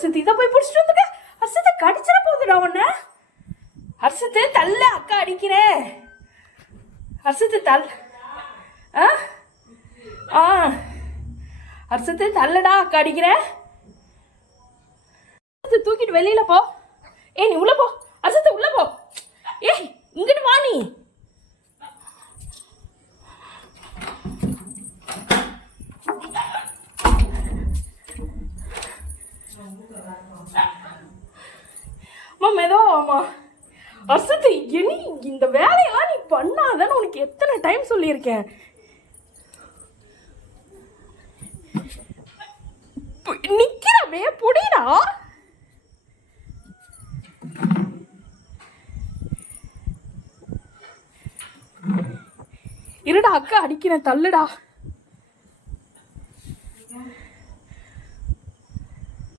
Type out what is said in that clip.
ஹர்ஷத் இதை போய் பிடிச்சிட்டு வந்துக்க. ஹர்ஷத்தை கடிச்சிட போகுதுடா உன்ன. ஹர்ஷத்து தள்ள, அக்கா அடிக்கிறேன். ஹர்ஷத்து தள். ஹர்ஷத்து தள்ளடா, அக்கா அடிக்கிறேன். தூக்கிட்டு வெளியில போ. நீ உள்ள போ. ஹர்ஷத்து உள்ள போ. இங்கிட்டு வா. நீ ஹர்ஷத்து இந்த வேலையெல்லாம் நீ பண்ணாதான்னு உனக்கு எத்தனை டைம் சொல்லியிருக்கேன். நிக்கிறவே புடிடா. இருடா, அக்கா அடிக்கிறேன், தள்ளுடா.